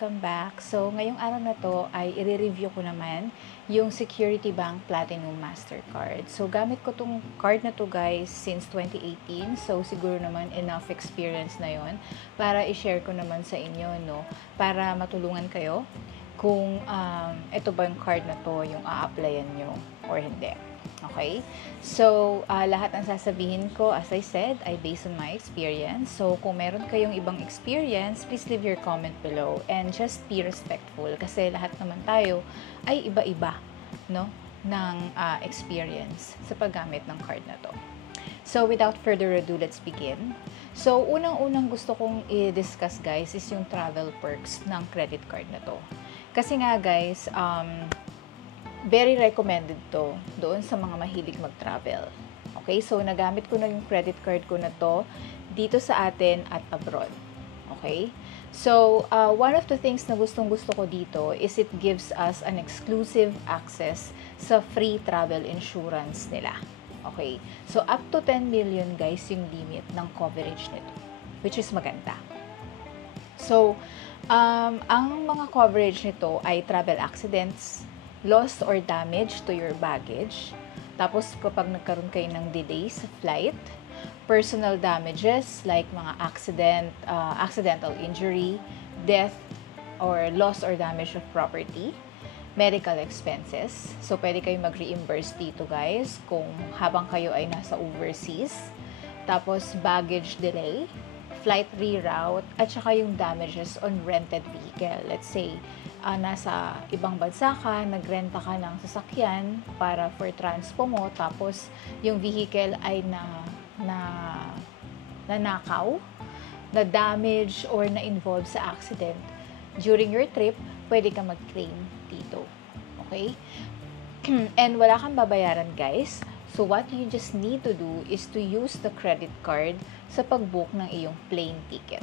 welcome back. So, ngayong araw na to ay i-review ko naman yung Security Bank Platinum Mastercard. So, gamit ko tong card na to guys since 2018. So, siguro naman enough experience na yon para i-share ko naman sa inyo, no? Para matulungan kayo kung ito ba yung card na to yung a-applyan nyo or hindi. Okay? So, lahat ng sasabihin ko, as I said, ay based on my experience. So, kung meron kayong ibang experience, please leave your comment below and just be respectful kasi lahat naman tayo ay iba-iba, no, ng experience sa paggamit ng card na to. So, without further ado, let's begin. So, unang-unang gusto kong i-discuss, guys, is yung travel perks ng credit card na to. Kasi nga, guys, very recommended to doon sa mga mahilig mag-travel. Okay, so nagamit ko na yung credit card ko na to dito sa atin at abroad. Okay, so one of the things na gustong-gusto ko dito is it gives us an exclusive access sa free travel insurance nila. Okay, so up to 10 million guys yung limit ng coverage nito, which is maganda. So, ang mga coverage nito ay travel accidents, loss or damage to your baggage. Tapos, kapag nagkaroon kayo ng delay sa flight, personal damages like mga accidental injury, death, or loss or damage of property, medical expenses. So, pwede kayo mag-reimburse dito, guys, kung habang kayo ay nasa overseas. Tapos, baggage delay, flight reroute, at saka yung damages on rented vehicle. Let's say, nasa ibang bansa ka, nagrenta ka ng sasakyan para for transpo mo, tapos yung vehicle ay nanakaw, na damage or na-involve sa accident during your trip, pwede ka mag-claim dito. Okay? And wala kang babayaran, guys. So, what you just need to do is to use the credit card sa pag-book ng iyong plane ticket.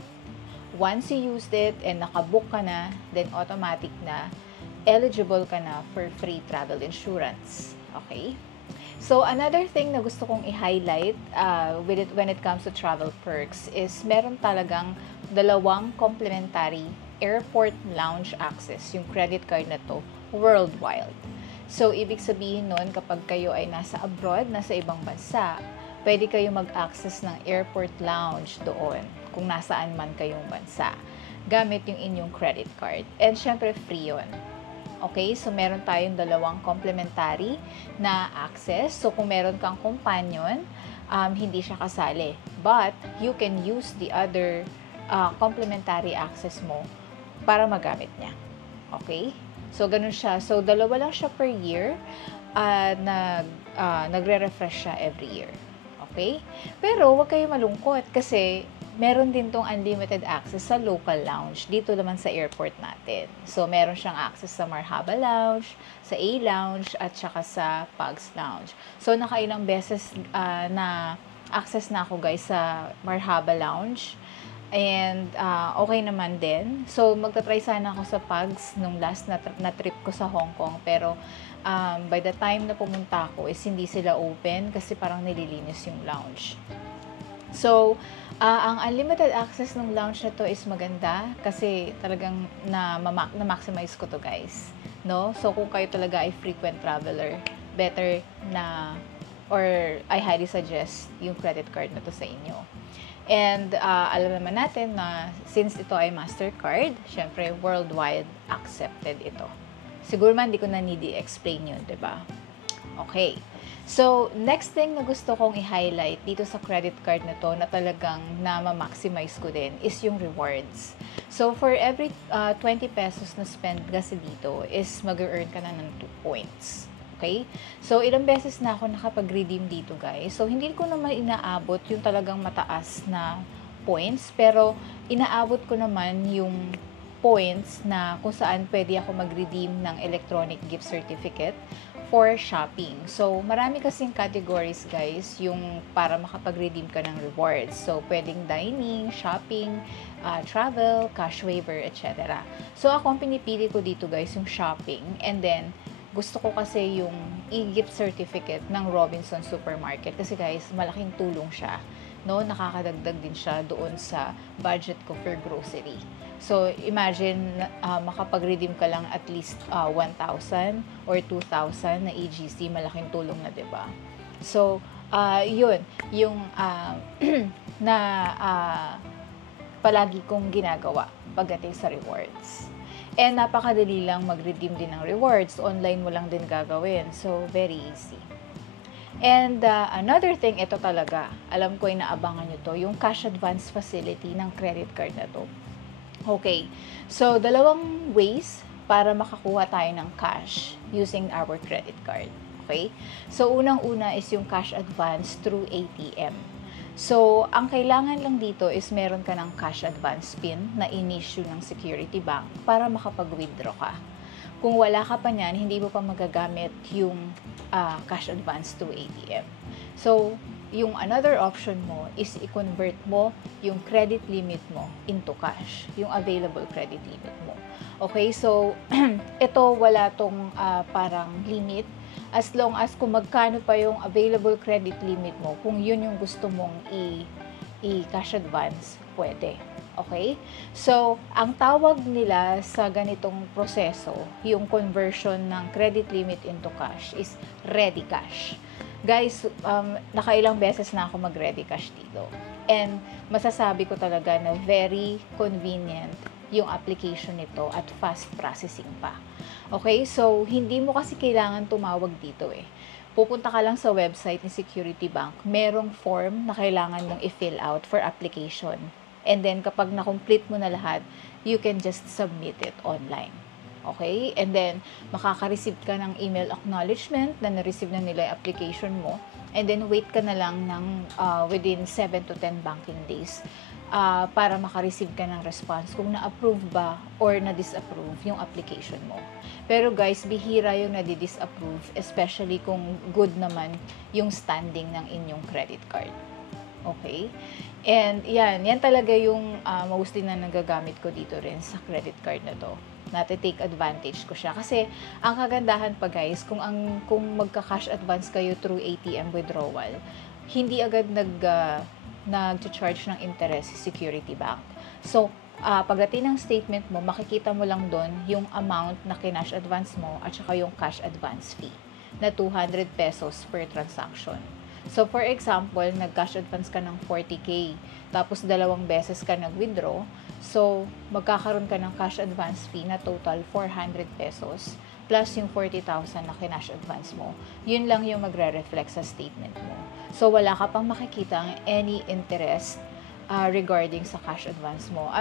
Once you used it and nakabook ka na, then automatic na, eligible ka na for free travel insurance. Okay? So, another thing na gusto kong i-highlight when it comes to travel perks is meron talagang dalawang complimentary airport lounge access, yung credit card na to, worldwide. So, ibig sabihin nun, kapag kayo ay nasa abroad, nasa ibang bansa, pwede kayo mag-access ng airport lounge doon kung nasaan man kayong bansa gamit yung inyong credit card. And syempre, free yun. Okay? So, meron tayong dalawang complementary na access. So, kung meron kang companion, hindi siya kasali. But, you can use the other complementary access mo para magamit niya. Okay? So, ganun siya. So, dalawa lang siya per year. Nagre-refresh siya every year. Okay? Pero, huwag kayo malungkot kasi meron din tong unlimited access sa local lounge dito naman sa airport natin. So, meron siyang access sa Marhaba Lounge, sa A Lounge, at saka sa Pugs Lounge. So, nakailang beses na access na ako guys sa Marhaba Lounge. And, okay naman din. So, magta-try sana ako sa Pugs nung last na trip ko sa Hong Kong. Pero, by the time na pumunta ako is hindi sila open kasi parang nililinis yung lounge. So, ang unlimited access ng lounge na to is maganda kasi talagang na-maximize ko to guys. No? So, kung kayo talaga ay frequent traveler, better na, or I highly suggest yung credit card na to sa inyo. And, alam naman natin na since ito ay Mastercard, syempre, worldwide accepted ito. Siguro man, hindi ko na need i-explain yun, diba? Okay. So, next thing na gusto kong i-highlight dito sa credit card na to na talagang na-maximize ko din is yung rewards. So, for every 20 pesos na spend kasi dito is mag-earn ka na ng 2 points. Okay? So, ilang beses na ako nakapag-redeem dito, guys. So, hindi ko naman inaabot yung talagang mataas na points, pero inaabot ko naman yung points na kung saan pwede ako mag-redeem ng electronic gift certificate for shopping. So, marami kasing categories, guys, yung para makapag-redeem ka ng rewards. So, pwedeng dining, shopping, travel, cash waiver, etc. So, ako ang pinipili ko dito, guys, yung shopping. And then, gusto ko kasi yung e-gift certificate ng Robinson Supermarket. Kasi, guys, malaking tulong siya. No? Nakakadagdag din siya doon sa budget ko for grocery. So, imagine, makapag-redeem ka lang at least 1,000 or 2,000 na EGC, malaking tulong na, 'di ba? So, yun, yung na palagi kong ginagawa pagdating sa rewards. And napakadali lang mag-redeem din ng rewards. Online mo lang din gagawin. So, very easy. And another thing, ito talaga, alam ko ay naabangan nyo to, yung cash advance facility ng credit card na to. Okay, so dalawang ways para makakuha tayo ng cash using our credit card. Okay, so unang-una is yung cash advance through ATM. So, ang kailangan lang dito is meron ka ng cash advance PIN na in-issue ng Security Bank para makapag-withdraw ka. Kung wala ka pa niyan, hindi mo pa magagamit yung cash advance to ATM. So, yung another option mo is i-convert mo yung credit limit mo into cash, yung available credit limit mo. Okay, so ito wala tong parang limit, as long as kung magkano pa yung available credit limit mo, kung yun yung gusto mong i-cash advance, pwede. Okay? So, ang tawag nila sa ganitong proseso, yung conversion ng credit limit into cash is Ready Cash. Guys, nakailang beses na ako mag-Ready Cash dito. And masasabi ko talaga na very convenient yung application nito at fast processing pa. Okay? So, hindi mo kasi kailangan tumawag dito eh. Pupunta ka lang sa website ni Security Bank, merong form na kailangan mong i-fill out for application. And then, kapag na-complete mo na lahat, you can just submit it online. Okay? And then, makaka-receive ka ng email acknowledgement na na-receive na nila yung application mo. And then, wait ka na lang ng within 7 to 10 banking days para maka-receive ka ng response kung na-approve ba or na-disapprove yung application mo. Pero guys, bihira yung na-disapprove, especially kung good naman yung standing ng inyong credit card. Okay? And yan talaga yung mostly na nagagamit ko dito rin sa credit card na to. Nati-take advantage ko siya. Kasi, ang kagandahan pa guys, kung magka-cash advance kayo through ATM withdrawal, hindi agad nag-charge ng interest si Security Bank. So, pagdating ng statement mo, makikita mo lang doon yung amount na kinash advance mo at saka yung cash advance fee na 200 pesos per transaction. So, for example, nag-cash advance ka ng 40K, tapos 2 beses ka nag-withdraw, so, magkakaroon ka ng cash advance fee na total 400 pesos plus yung 40,000 na kinash advance mo. Yun lang yung magre-reflect sa statement mo. So, wala ka pang makikita any interest regarding sa cash advance mo.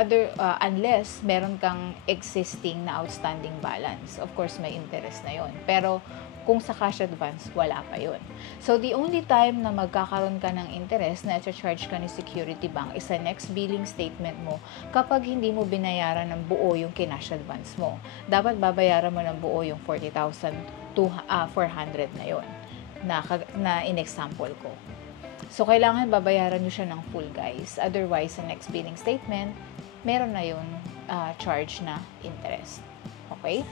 Unless meron kang existing na outstanding balance. Of course, may interest na yon. Pero, kung sa cash advance, wala pa yun. So, the only time na magkakaroon ka ng interest na i-charge ka ni Security Bank is sa next billing statement mo kapag hindi mo binayaran ng buo yung kinash advance mo. Dapat babayaran mo ng buo yung 40,400 na yun na in-example ko. So, kailangan babayaran nyo siya ng full, guys. Otherwise, sa next billing statement, meron na yun charge na interest. Okay?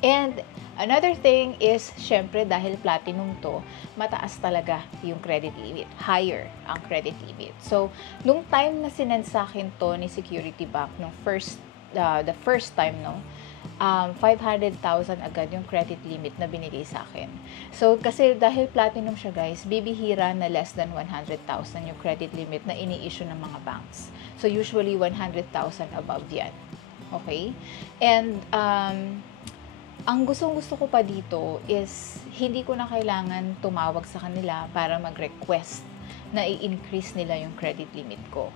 And another thing is, syempre, dahil platinum to, mataas talaga yung credit limit. Higher ang credit limit. So, nung time na sinend sa akin to ni Security Bank, the first time, 500,000 agad yung credit limit na binigay sa akin. So, kasi dahil platinum siya, guys, bibihira na less than 100,000 yung credit limit na ini-issue ng mga banks. So, usually 100,000 above yan. Okay? And, ang gustong-gusto ko pa dito is hindi ko na kailangan tumawag sa kanila para mag-request na i-increase nila yung credit limit ko.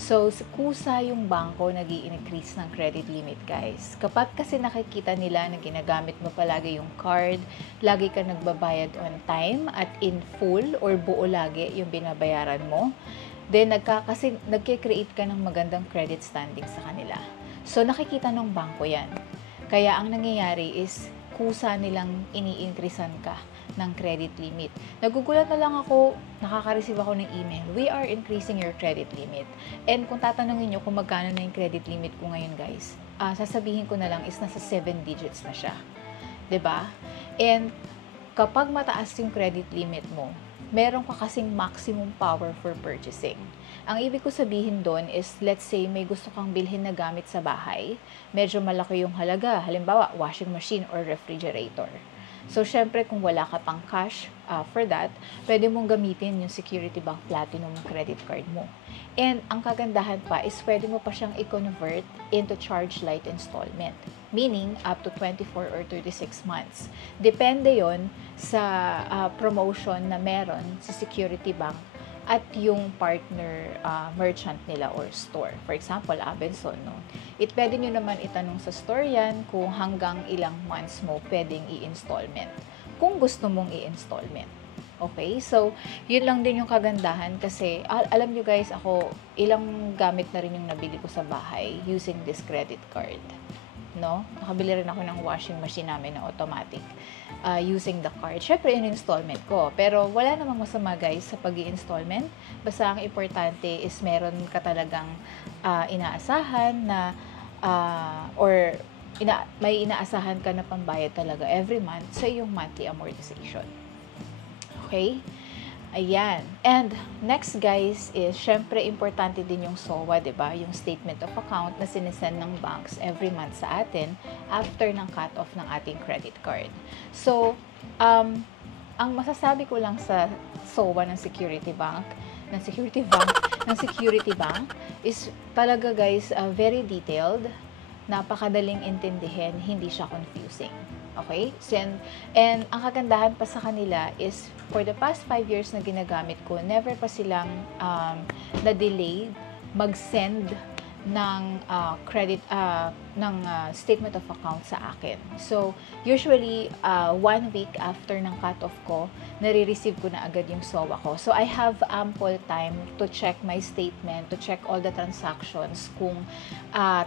So, kusa yung bangko nag-i-increase ng credit limit, guys. Kapag kasi nakikita nila na ginagamit mo palagi yung card, lagi ka nagbabayad on time at in full or buo lagi yung binabayaran mo, then nagke-create ka ng magandang credit standing sa kanila. So, nakikita ng bangko yan. Kaya ang nangyayari is kusa nilang ini-increasean ka ng credit limit. Nagugulat na lang ako, nakaka-receive ako ng email, we are increasing your credit limit. And kung tatanungin nyo kung magkano na yung credit limit ko ngayon, guys, sasabihin ko na lang is nasa 7 digits na siya. 'Di ba? And kapag mataas yung credit limit mo, meron ka kasing maximum power for purchasing. Ang ibig ko sabihin doon is, let's say, may gusto kang bilhin na gamit sa bahay, medyo malaki yung halaga, halimbawa, washing machine or refrigerator. So, syempre, kung wala ka pang cash for that, pwede mong gamitin yung Security Bank Platinum credit card mo. And ang kagandahan pa is pwede mo pa siyang i-convert into charge light installment. Meaning, up to 24 or 36 months. Depende yon sa promotion na meron sa Security Bank at yung partner merchant nila or store. For example, Abenson, no? Pwede nyo naman itanong sa store yan kung hanggang ilang months mo pwedeng i-installment. Kung gusto mong i-installment. Okay? So, yun lang din yung kagandahan kasi, alam nyo guys, ako, ilang gamit na rin yung nabili ko sa bahay using this credit card. No? Nakabili rin ako ng washing machine namin na automatic using the card. Syempre, in-installment ko. Pero wala namang masama guys sa pag-i-installment. Basta ang importante is meron ka talagang inaasahan na may inaasahan ka na pambayad talaga every month sa iyong monthly amortization. Okay? Ayan. And next guys is, syempre importante din yung SOA, 'di ba? Yung statement of account na sinesend ng banks every month sa atin after ng cut-off ng ating credit card. So, ang masasabi ko lang sa SOA ng Security Bank is talaga guys, very detailed, napakadaling intindihin, hindi siya confusing. Okay? And ang kagandahan pa sa kanila is, for the past 5 years na ginagamit ko, never pa silang na-delay mag-send ng statement of account sa akin. So, usually, 1 week after ng cut-off ko, nare-receive ko na agad yung SOA ko. So, I have ample time to check my statement, to check all the transactions, kung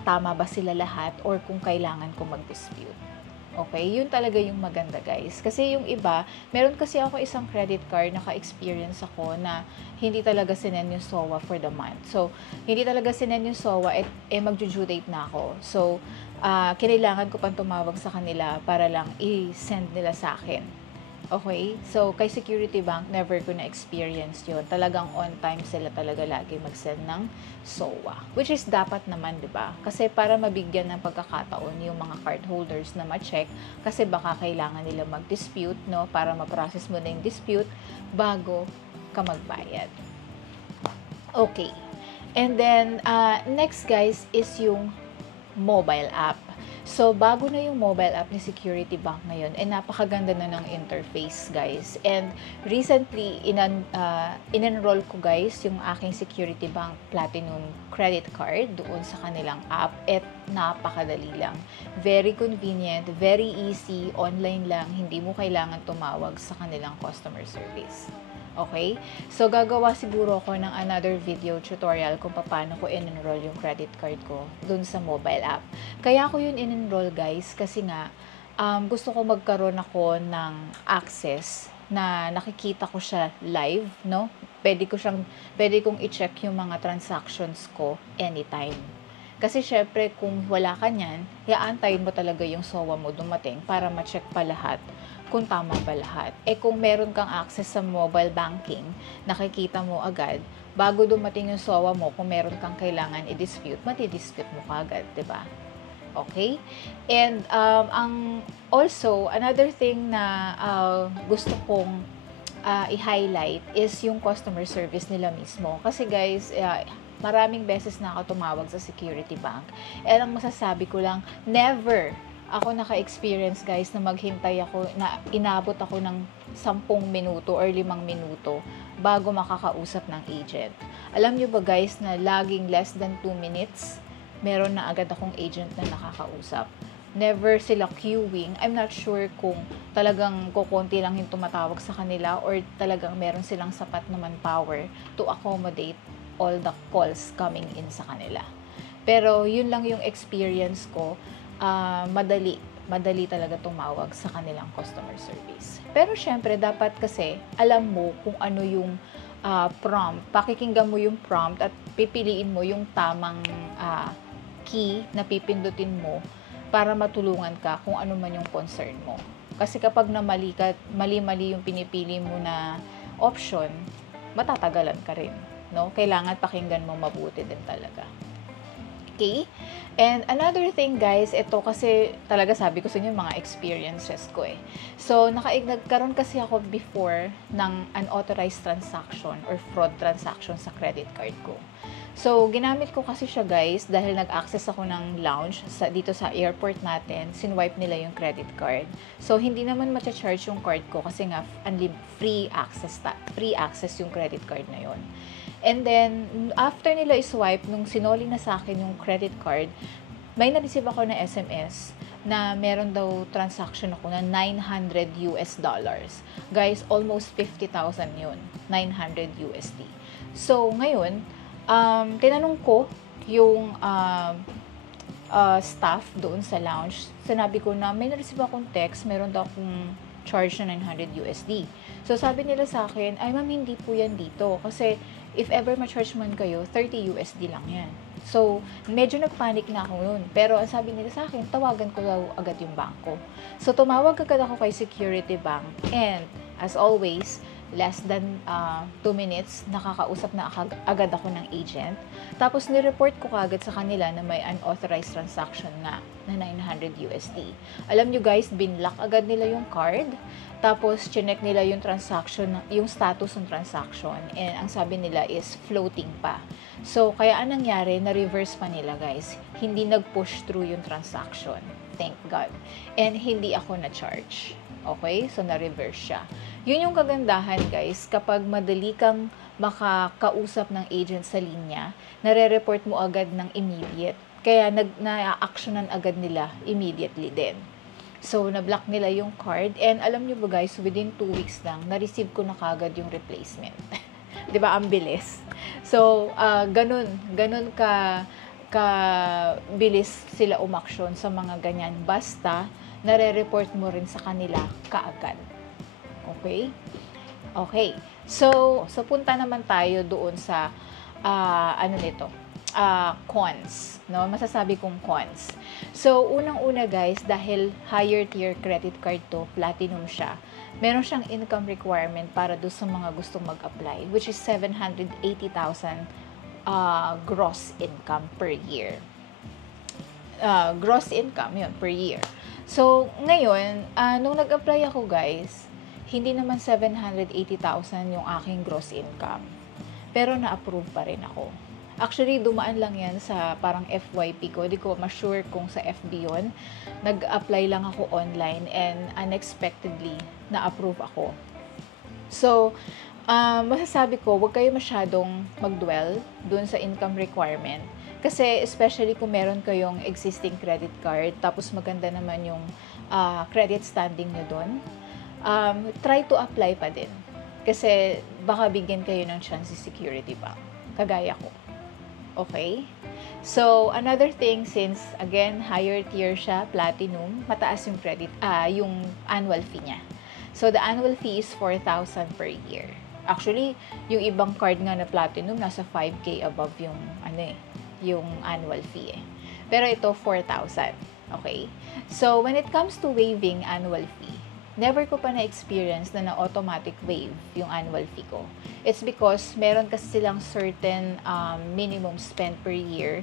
tama ba sila lahat or kung kailangan ko mag-dispute. Okay, yun talaga yung maganda guys. Kasi yung iba, meron kasi ako isang credit card, naka-experience ako na hindi talaga sinend yung SOA for the month. So, hindi talaga sinend yung SOA, mag-due date na ako. So, kailangan ko pang tumawag sa kanila para lang i-send nila sa akin. Okay? So, kay Security Bank, never ko na-experience yun. Talagang on time sila talaga lagi mag-send ng SOA. Which is dapat naman, di ba? Kasi para mabigyan ng pagkakataon yung mga cardholders na ma-check, kasi baka kailangan nila mag-dispute, no? Para ma-process mo na yung dispute bago ka magbayad. Okay. And then, next guys is yung mobile app. So, bago na yung mobile app ni Security Bank ngayon, napakaganda na ng interface, guys. And recently, in-enroll ko, guys, yung aking Security Bank Platinum credit card doon sa kanilang app. Napakadali lang. Very convenient, very easy, online lang. Hindi mo kailangan tumawag sa kanilang customer service. Okay? So, gagawa siguro ako ng another video tutorial kung paano ko in-enroll yung credit card ko dun sa mobile app. Kaya ko yun in-enroll guys kasi nga gusto ko magkaroon ako ng access na nakikita ko siya live, no? Pwede kong i-check yung mga transactions ko anytime. Kasi syempre kung wala ka niyan, iaantayin mo talaga yung SOA mo dumating para ma-check pa lahat kung tama ba lahat. Kung meron kang access sa mobile banking, nakikita mo agad, bago dumating yung SOA mo, kung meron kang kailangan i-dispute, mati-dispute mo kagad, diba? Okay? And also, another thing na gusto kong i-highlight is yung customer service nila mismo. Kasi guys, maraming beses na ako tumawag sa Security Bank. And ang masasabi ko lang, never ako naka-experience guys na maghintay ako, na inabot ako ng 10 minuto or 5 minuto bago makakausap ng agent. Alam nyo ba guys na laging less than 2 minutes, meron na agad akong agent na nakakausap. Never sila queuing. I'm not sure kung talagang kukunti lang yung tumatawag sa kanila or talagang meron silang sapat na manpower to accommodate all the calls coming in sa kanila. Pero yun lang yung experience ko. Madali talaga tumawag sa kanilang customer service. Pero syempre, dapat kasi alam mo kung ano yung prompt. Pakikinggan mo yung prompt at pipiliin mo yung tamang key na pipindutin mo para matulungan ka kung ano man yung concern mo. Kasi kapag mali-mali yung pinipili mo na option, matatagalan ka rin, no? Kailangan pakinggan mo mabuti din talaga. Okay? And another thing guys, ito kasi talaga sabi ko sa inyo mga experiences ko eh. So, nagkaroon kasi ako before ng unauthorized transaction or fraud transaction sa credit card ko. So, ginamit ko kasi siya guys dahil nag-access ako ng lounge dito sa airport natin, sinwipe nila yung credit card. So, hindi naman matcha-charge yung card ko kasi nga free access yung credit card na yon. And then, after nila i-swipe, nung sinoli na sa akin yung credit card, may na-receive ako na SMS na meron daw transaction ako na $900. Guys, almost 50,000 yun. 900 USD. So, ngayon, tinanong ko yung staff doon sa lounge. Sinabi ko na may na-receive akong text, meron daw akong charge na 900 USD. So, sabi nila sa akin, ay ma'am, hindi po yan dito. Kasi, if ever ma-charge man kayo, 30 USD lang yan. So, medyo nagpanic na ako noon. Pero, ang sabi nila sa akin, tawagan ko daw agad yung bangko. So, tumawag agad ako kay Security Bank. And, as always, less than 2 minutes, nakakausap na agad ako ng agent. Tapos, nireport ko agad sa kanila na may unauthorized transaction na 900 USD. Alam nyo guys, binlock agad nila yung card. Tapos, chinek nila yung transaction, yung status ng transaction. And ang sabi nila is floating pa. So, kaya anong nangyari, na-reverse pa nila guys. Hindi nag-push through yung transaction. Thank God. And hindi ako na-charge. Okay? So, na-reverse siya. Yun yung kagandahan guys, kapag madali kang makakausap ng agent sa linya, nare-report mo agad ng immediate. Kaya na-actionan agad nila immediately din. So, na-block nila yung card. And alam nyo ba guys, within 2 weeks lang, na-receive ko na kagad yung replacement. 'Di ba? Ang bilis. So, ganun ka bilis sila umaksyon sa mga ganyan. Basta, nare-report mo rin sa kanila kaagad. Okay? Okay. So punta naman tayo doon sa, cons. No? Masasabi kong cons. So, unang-una guys, dahil higher tier credit card to, platinum siya, meron siyang income requirement para doon sa mga gustong mag-apply, which is 780,000 gross income per year. Gross income, yun, per year. So, ngayon, nung nag-apply ako guys, hindi naman 780,000 yung aking gross income. Pero na-approve pa rin ako. Actually, dumaan lang yan sa parang FYP ko. Di ko ma-sure kung sa FB yun. Nag-apply lang ako online and unexpectedly na-approve ako. So, masasabi ko, huwag kayo masyadong mag-dwell dun sa income requirement. Kasi especially kung meron kayong existing credit card, tapos maganda naman yung credit standing nyo dun, try to apply pa din. Kasi baka bigyan kayo ng chance si Security Bank. Kagaya ko. Okay? So, another thing, since, again, higher tier siya, platinum, mataas yung yung annual fee niya. So, the annual fee is 4,000 per year. Actually, yung ibang card nga na platinum, nasa 5K above yung, yung annual fee eh. Pero ito, 4,000. Okay? So, when it comes to waiving annual fee, never ko pa na-experience na automatic waive yung annual fee ko. It's because meron kasi silang certain minimum spend per year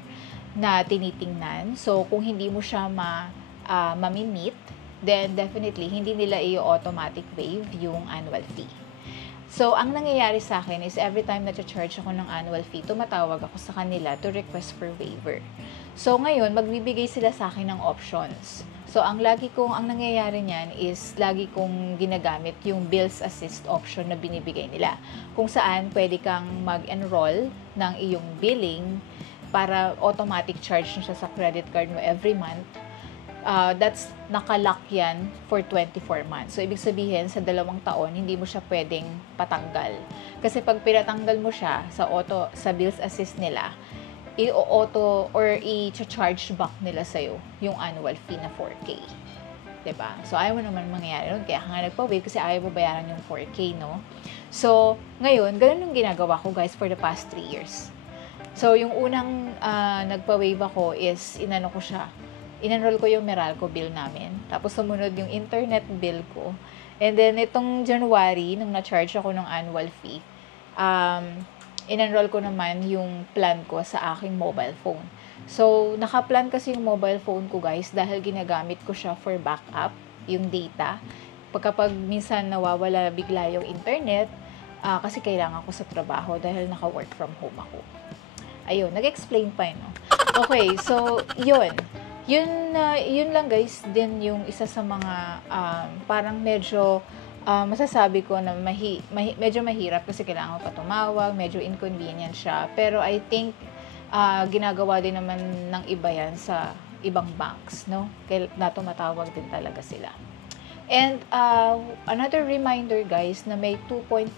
na tinitingnan. So, kung hindi mo siya ma-meet, then definitely hindi nila i-automatic waive yung annual fee. So, ang nangyayari sa akin is every time na charge ako ng annual fee, tumatawag ako sa kanila to request for waiver. So, ngayon, magbibigay sila sa akin ng options. So, ang nangyayari niyan is lagi kong ginagamit yung bills assist option na binibigay nila. Kung saan, pwede kang mag-enroll ng iyong billing para automatic charge na siya sa credit card mo every month. That's nakalock yan for 24 months. So, ibig sabihin, sa 2 taon, hindi mo siya pwedeng patanggal. Kasi pag pinatanggal mo siya sa bills assist nila, i-auto or i-charge back nila sa'yo yung annual fee na 4K. Diba? So, ayaw mo naman mangyayari nun. Kaya nga nagpa-waive kasi ayaw mo bayaran yung 4K, no? So, ngayon, ganun yung ginagawa ko, guys, for the past 3 years. So, yung unang nagpa-waive ako is, in-enroll ko yung Meralco bill namin. Tapos, sumunod yung internet bill ko. And then, itong January, nung na-charge ako ng annual fee, in-enroll ko naman yung plan ko sa aking mobile phone. So, naka-plan kasi yung mobile phone ko, guys, dahil ginagamit ko siya for backup, yung data. Kapag minsan nawawala bigla yung internet, kasi kailangan ko sa trabaho dahil naka-work from home ako. Ayun, nag-explain pa yun, no? Okay, so, yun. Yun lang, guys, din yung isa sa mga parang medyo masasabi ko na medyo mahirap kasi kailangan pa tumawag, medyo inconvenient siya. Pero I think ginagawa din naman ng iba yan sa ibang banks, no? Na tumatawag din talaga sila. And another reminder, guys, na may 2.5%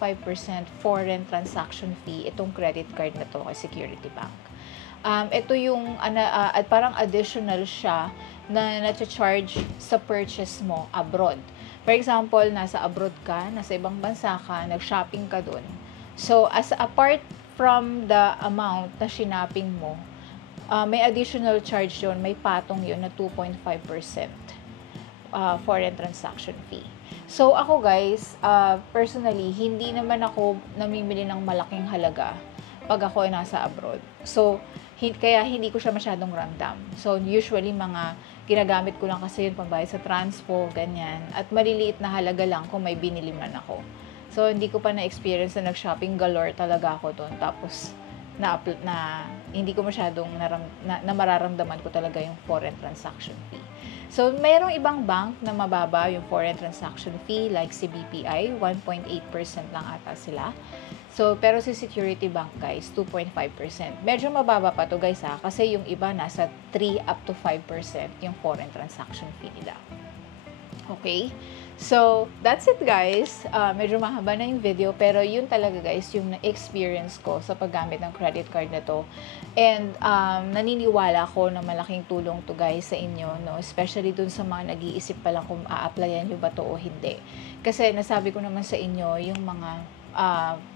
foreign transaction fee itong credit card na to kay Security Bank. Ito yung parang additional siya na na-charge sa purchase mo abroad. For example, nasa abroad ka, nasa ibang bansa ka, nag-shopping ka dun. So, apart from the amount na shinaping mo, may additional charge yun, may patong yun na 2.5% foreign transaction fee. So, ako, guys, personally, hindi naman ako namimili ng malaking halaga pag ako ay nasa abroad. So, kaya hindi ko siya masyadong ramdam. So, usually, mga ginagamit ko lang kasi yun pambayad sa transpo, ganyan. At maliliit na halaga lang kung may binili man ako. So, hindi ko pa na-experience na nag-shopping galore talaga ako doon. Tapos, hindi ko masyadong na mararamdaman ko talaga yung foreign transaction fee. So, mayroong ibang bank na mababa yung foreign transaction fee, like si BPI, 1.8% lang ata sila. So, pero si Security Bank, guys, 2.5%. Medyo mababa pa to, guys, kasi yung iba nasa 3 up to 5% yung foreign transaction fee nila. Okay? So, that's it, guys. Medyo mahaba na yung video, pero yun talaga, guys, yung na-experience ko sa paggamit ng credit card na to. And naniniwala ko na malaking tulong to, guys, sa inyo, no? Especially dun sa mga nag-iisip pa lang kung a-applyan nyo ba to o hindi. Kasi nasabi ko naman sa inyo yung mga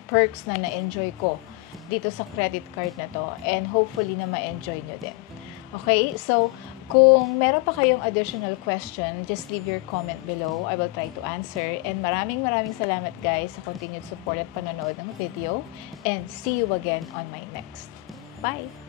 perks na na-enjoy ko dito sa credit card na to, and hopefully na ma-enjoy nyo din. Okay? So, kung meron pa kayong additional question, just leave your comment below. I will try to answer. And maraming salamat, guys, sa continued support at panonood ng video. And see you again on my next. Bye!